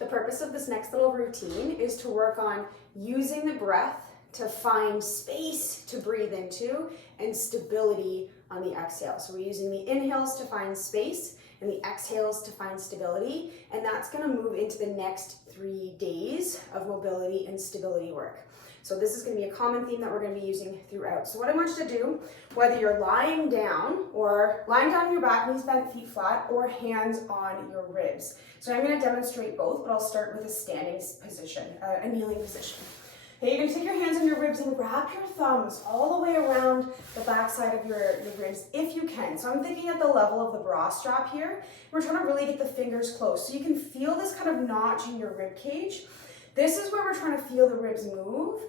The purpose of this next little routine is to work on using the breath to find space to breathe into and stability on the exhale. So we're using the inhales to find space and the exhales to find stability, and that's going to move into the next 3 days of mobility and stability work. So this is going to be a common theme that we're going to be using throughout. So what I want you to do, whether you're lying down on your back, knees bent, feet flat, or hands on your ribs. So I'm going to demonstrate both, but I'll start with a standing position, a kneeling position. Okay, you're going to take your hands on your ribs and wrap your thumbs all the way around the back side of your ribs if you can. So I'm thinking at the level of the bra strap here. We're trying to really get the fingers close. So you can feel this kind of notch in your rib cage. This is where we're trying to feel the ribs move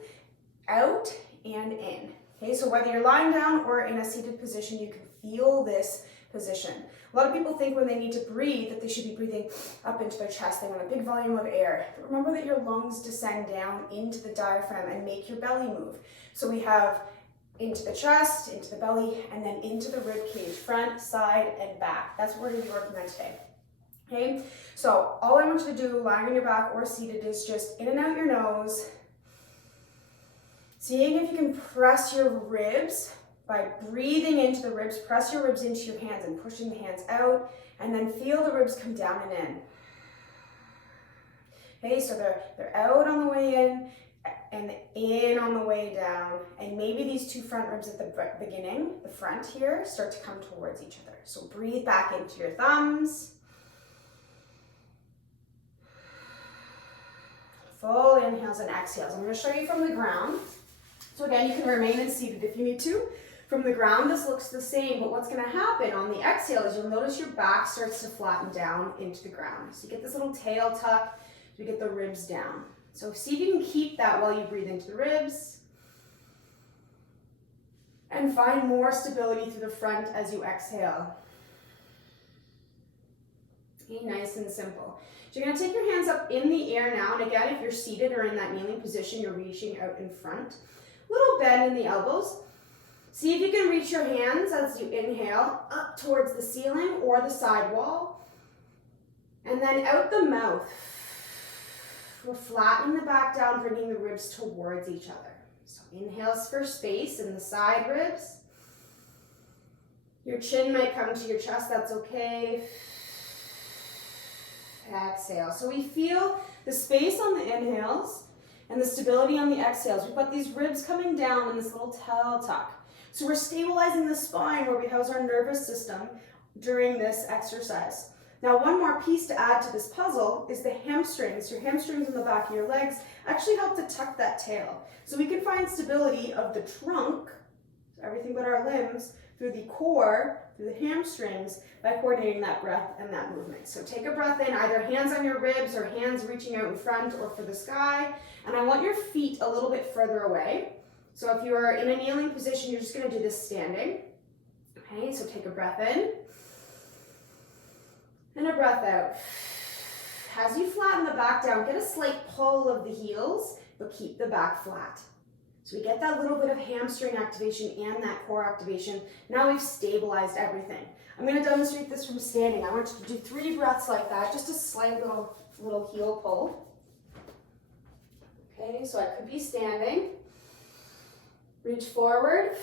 out and in. Okay, so whether you're lying down or in a seated position, you can feel this position. A lot of people think when they need to breathe that they should be breathing up into their chest. They want a big volume of air. But remember that your lungs descend down into the diaphragm and make your belly move. So we have into the chest, into the belly, and then into the rib cage, front, side, and back. That's what we're going to be working on today. Okay, so all I want you to do, lying on your back or seated, is just in and out your nose, seeing if you can press your ribs. By breathing into the ribs, press your ribs into your hands and pushing the hands out, and then feel the ribs come down and in. Okay, so they're out on the way in and in on the way down, and maybe these two front ribs at the beginning, the front here, start to come towards each other. So breathe back into your thumbs. Full inhales and exhales. I'm going to show you from the ground. So again, you can remain in seated if you need to. From the ground, this looks the same, but what's going to happen on the exhale is you'll notice your back starts to flatten down into the ground. So you get this little tail tuck, you get the ribs down. So see if you can keep that while you breathe into the ribs. And find more stability through the front as you exhale. Okay, nice and simple. So you're going to take your hands up in the air now, and again, if you're seated or in that kneeling position, you're reaching out in front. Little bend in the elbows. See if you can reach your hands as you inhale up towards the ceiling or the side wall. And then out the mouth, we're flattening the back down, bringing the ribs towards each other. So inhales for space in the side ribs. Your chin might come to your chest, that's okay. Exhale. So we feel the space on the inhales and the stability on the exhales. We've got these ribs coming down in this little tail tuck. So we're stabilizing the spine where we house our nervous system during this exercise. Now, one more piece to add to this puzzle is the hamstrings. Your hamstrings in the back of your legs actually help to tuck that tail. So we can find stability of the trunk, so everything but our limbs, through the core, through the hamstrings, by coordinating that breath and that movement. So take a breath in, either hands on your ribs or hands reaching out in front or for the sky. And I want your feet a little bit further away. So if you're in a kneeling position, you're just going to do this standing. Okay, so take a breath in and a breath out. As you flatten the back down, get a slight pull of the heels, but keep the back flat. So we get that little bit of hamstring activation and that core activation. Now we've stabilized everything. I'm going to demonstrate this from standing. I want you to do 3 breaths like that, just a slight little heel pull. Okay, so I could be standing. Reach forward,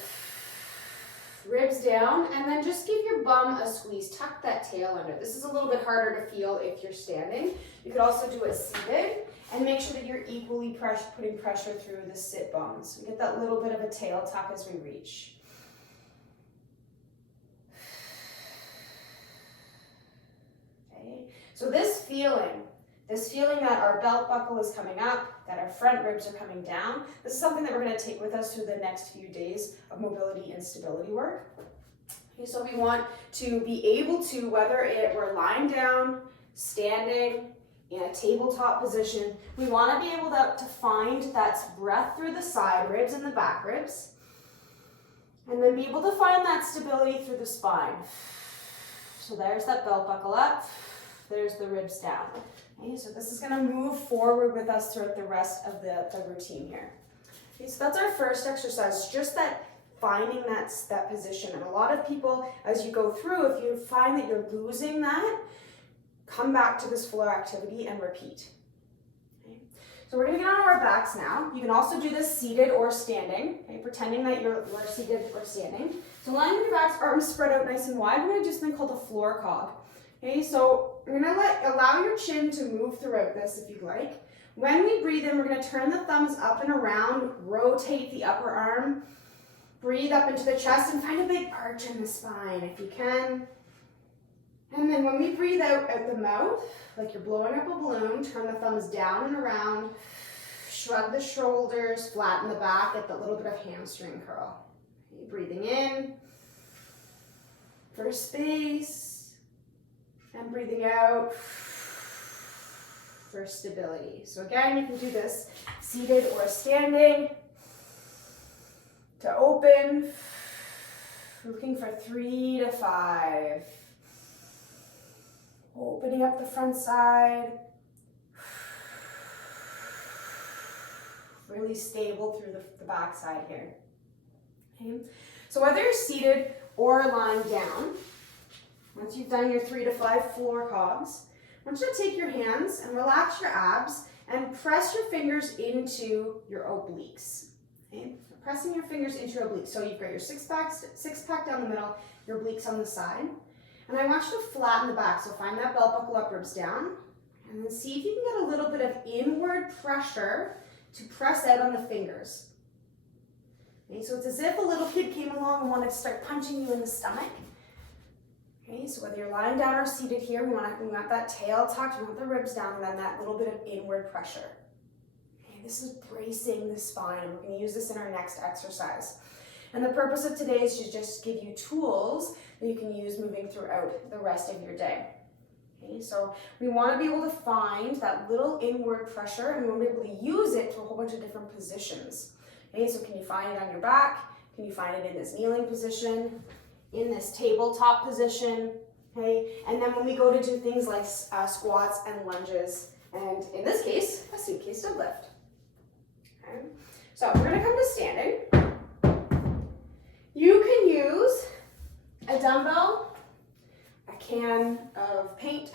ribs down, and then just give your bum a squeeze. Tuck that tail under. This is a little bit harder to feel if you're standing. You could also do it seated, and make sure that you're equally putting pressure through the sit bones. We get that little bit of a tail tuck as we reach. Okay, so this feeling that our belt buckle is coming up, that our front ribs are coming down, this is something that we're going to take with us through the next few days of mobility and stability work. Okay, so we want to be able to, whether we're lying down, standing, in a tabletop position, we want to be able to find that breath through the side ribs and the back ribs, and then be able to find that stability through the spine. So there's that belt buckle up, there's the ribs down. Okay, so this is going to move forward with us throughout the rest of the routine here. Okay, so that's our first exercise, just that finding that position. And a lot of people, as you go through, if you find that you're losing that, come back to this flow activity and repeat. So we're gonna get on our backs now. You can also do this seated or standing, okay, pretending that you're seated or standing. So lying on your backs, arms spread out nice and wide, we're gonna do something called a floor cog. Okay, so we're gonna allow your chin to move throughout this if you'd like. When we breathe in, we're gonna turn the thumbs up and around, rotate the upper arm, breathe up into the chest, and find a big arch in the spine if you can. And then when we breathe out the mouth, like you're blowing up a balloon, turn the thumbs down and around, shrug the shoulders, flatten the back, get that little bit of hamstring curl. Okay, breathing in for space, and breathing out for stability. So again, you can do this seated or standing. To open, looking for 3 to 5. Opening up the front side. Really stable through the back side here. Okay. So whether you're seated or lying down, once you've done your 3 to 5 floor cogs, I want you to take your hands and relax your abs and press your fingers into your obliques. Okay. Pressing your fingers into your obliques. So you've got your six pack down the middle, your obliques on the side. And I want you to flatten the back. So find that belt buckle up, ribs down. And then see if you can get a little bit of inward pressure to press out on the fingers. Okay, so it's as if a little kid came along and wanted to start punching you in the stomach. Okay, so whether you're lying down or seated here, we want that tail tucked, we want the ribs down, and then that little bit of inward pressure. This is bracing the spine, and we're going to use this in our next exercise. And the purpose of today is to just give you tools that you can use moving throughout the rest of your day. Okay, so we want to be able to find that little inward pressure, and we want to be able to use it to a whole bunch of different positions. Okay, so can you find it on your back? Can you find it in this kneeling position? In this tabletop position? Okay, and then when we go to do things like squats and lunges, and in this case, a suitcase deadlift. Okay. So we're going to come to standing. You can use a dumbbell, a can of paint,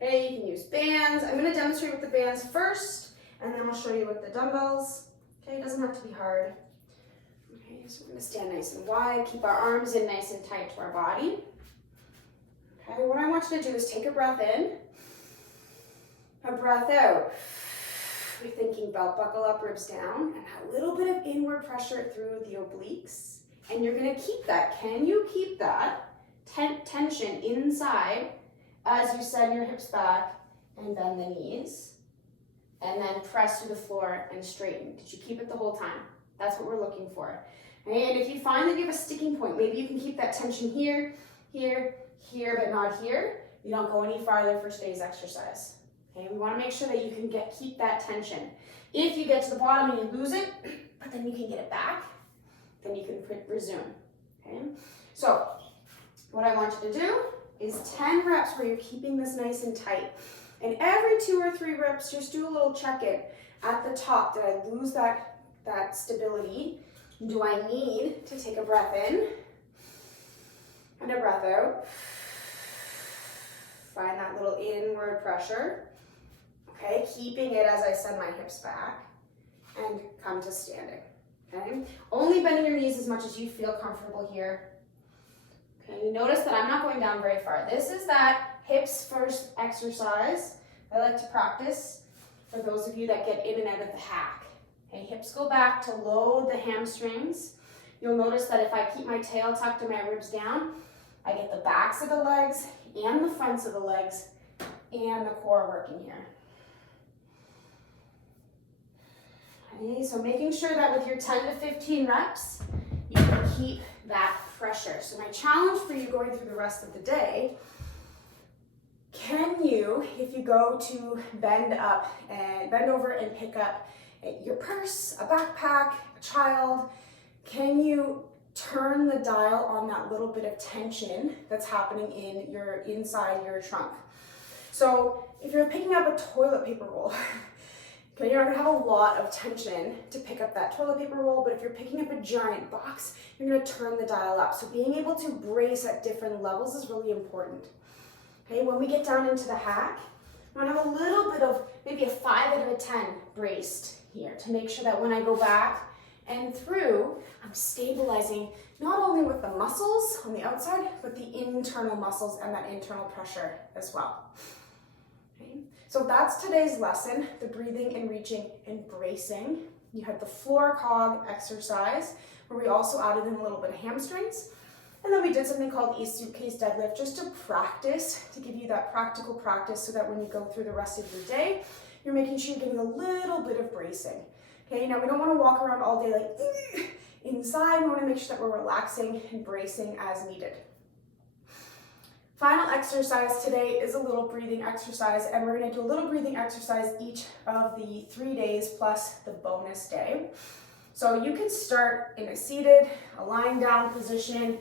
okay, you can use bands. I'm going to demonstrate with the bands first, and then I'll show you with the dumbbells. Okay, it doesn't have to be hard. Okay, so we're going to stand nice and wide, keep our arms in nice and tight to our body. Okay, what I want you to do is take a breath in, a breath out. We're thinking belt buckle up, ribs down, and that little bit of inward pressure through the obliques. And you're going to keep that. Can you keep that tension inside as you send your hips back and bend the knees? And then press through the floor and straighten. Did you keep it the whole time? That's what we're looking for. Okay? And if you find that you have a sticking point, maybe you can keep that tension here, here, here, but not here. You don't go any farther for today's exercise. Okay, we want to make sure that you can keep that tension. If you get to the bottom and you lose it, but then you can get it back, then you can resume. Okay, so what I want you to do is 10 reps where you're keeping this nice and tight. And every 2 or 3 reps, just do a little check-in at the top. Did I lose that stability? Do I need to take a breath in and a breath out? Find that little inward pressure. Okay, keeping it as I send my hips back and come to standing. Okay, only bending your knees as much as you feel comfortable here. Okay, you notice that I'm not going down very far. This is that hips first exercise I like to practice for those of you that get in and out of the hack. Okay, hips go back to load the hamstrings. You'll notice that if I keep my tail tucked and my ribs down, I get the backs of the legs and the fronts of the legs and the core working here. Okay, so making sure that with your 10 to 15 reps, you can keep that pressure. So my challenge for you going through the rest of the day, can you, if you go to bend over and pick up your purse, a backpack, a child, can you turn the dial on that little bit of tension that's happening inside your trunk? So if you're picking up a toilet paper roll, okay, you're not gonna have a lot of tension to pick up that toilet paper roll, but if you're picking up a giant box, you're gonna turn the dial up. So being able to brace at different levels is really important. Okay, when we get down into the hack, I'm gonna have a little bit of maybe a 5 out of a 10 braced here to make sure that when I go back and through, I'm stabilizing not only with the muscles on the outside, but the internal muscles and that internal pressure as well. Okay. So that's today's lesson, the breathing and reaching and bracing. You had the floor cog exercise, where we also added in a little bit of hamstrings. And then we did something called a suitcase deadlift, just to practice, to give you that practical practice so that when you go through the rest of your day, you're making sure you're getting a little bit of bracing. Okay, now we don't want to walk around all day like inside. We want to make sure that we're relaxing and bracing as needed. Final exercise today is a little breathing exercise, and we're going to do a little breathing exercise each of the 3 days plus the bonus day. So you can start in a seated, a lying down position.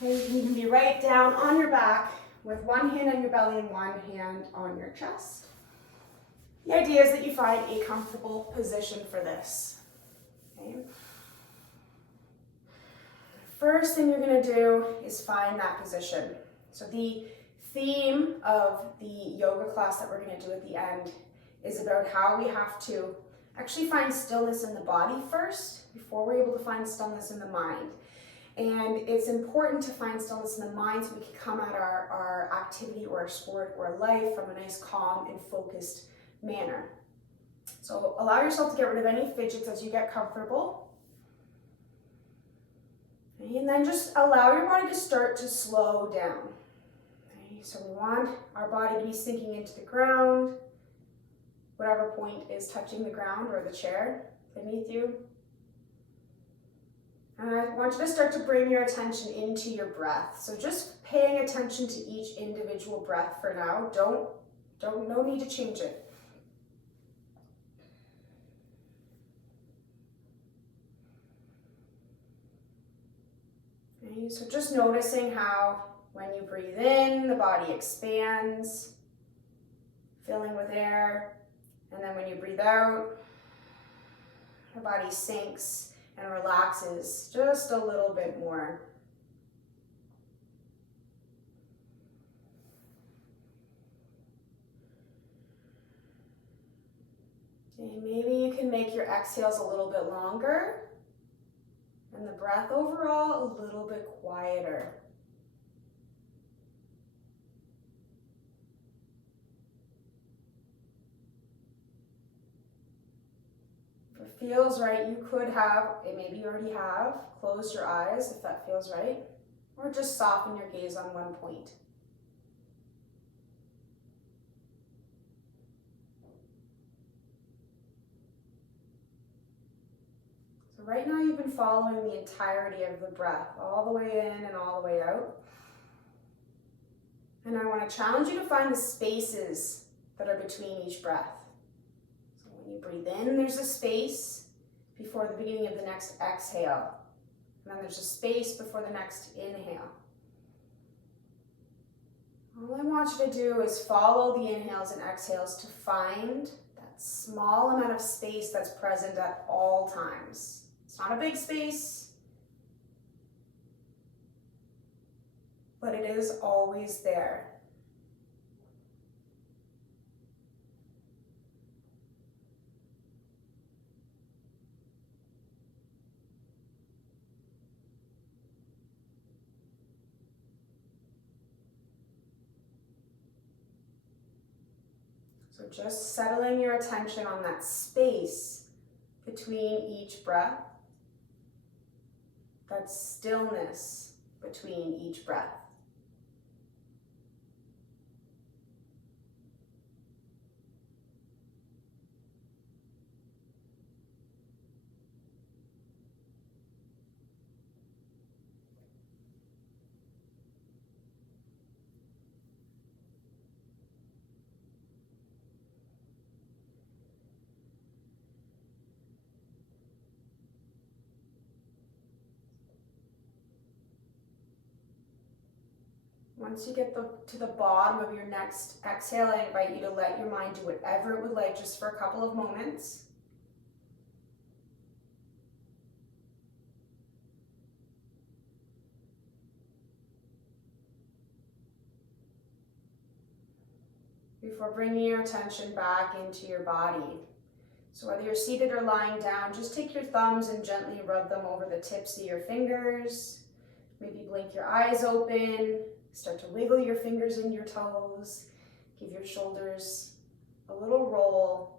Okay, you can be right down on your back with one hand on your belly and one hand on your chest. The idea is that you find a comfortable position for this. Okay. First thing you're going to do is find that position. So the theme of the yoga class that we're going to do at the end is about how we have to actually find stillness in the body first before we're able to find stillness in the mind. And it's important to find stillness in the mind so we can come at our activity or our sport or life from a nice calm and focused manner. So allow yourself to get rid of any fidgets as you get comfortable. Okay, and then just allow your body to start to slow down. Okay, so we want our body to be sinking into the ground, whatever point is touching the ground or the chair beneath you. And I want you to start to bring your attention into your breath. So just paying attention to each individual breath for now. No need to change it. Okay, so just noticing how when you breathe in, the body expands, filling with air. And then when you breathe out, the body sinks and relaxes just a little bit more. Okay, maybe you can make your exhales a little bit longer and the breath overall a little bit quieter. If it feels right, you could have, maybe you already have, closed your eyes if that feels right, or just soften your gaze on one point. So right now you've been following the entirety of the breath, all the way in and all the way out. And I want to challenge you to find the spaces that are between each breath. So when you breathe in, there's a space before the beginning of the next exhale. And then there's a space before the next inhale. All I want you to do is follow the inhales and exhales to find that small amount of space that's present at all times. It's not a big space, but it is always there. So just settling your attention on that space between each breath, that stillness between each breath. Once you get to the bottom of your next exhale, I invite you to let your mind do whatever it would like just for a couple of moments. before bringing your attention back into your body. So whether you're seated or lying down, just take your thumbs and gently rub them over the tips of your fingers. Maybe blink your eyes open, start to wiggle your fingers and your toes. Give your shoulders a little roll.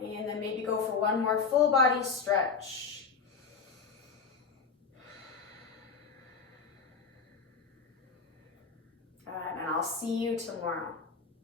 And then maybe go for one more full body stretch. And I'll see you tomorrow.